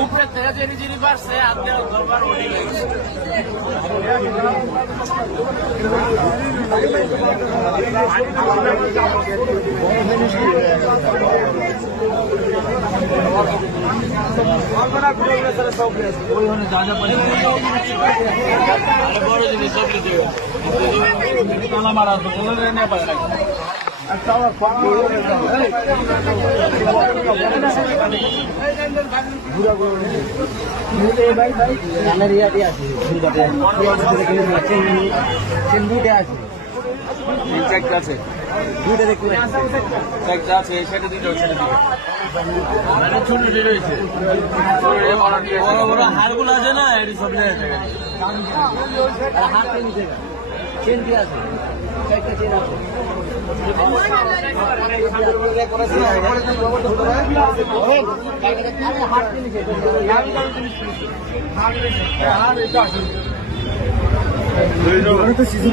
উপরে থেকে Jerry Jerry বাড়ছে আধে দরবার উঠে গেছে বড় জিনিস সব কিছু মারা তো মনে পারে না হাড়গুলো আছে না এটি সব হাত চেন দিয়ে আছে চেন আছে সিসি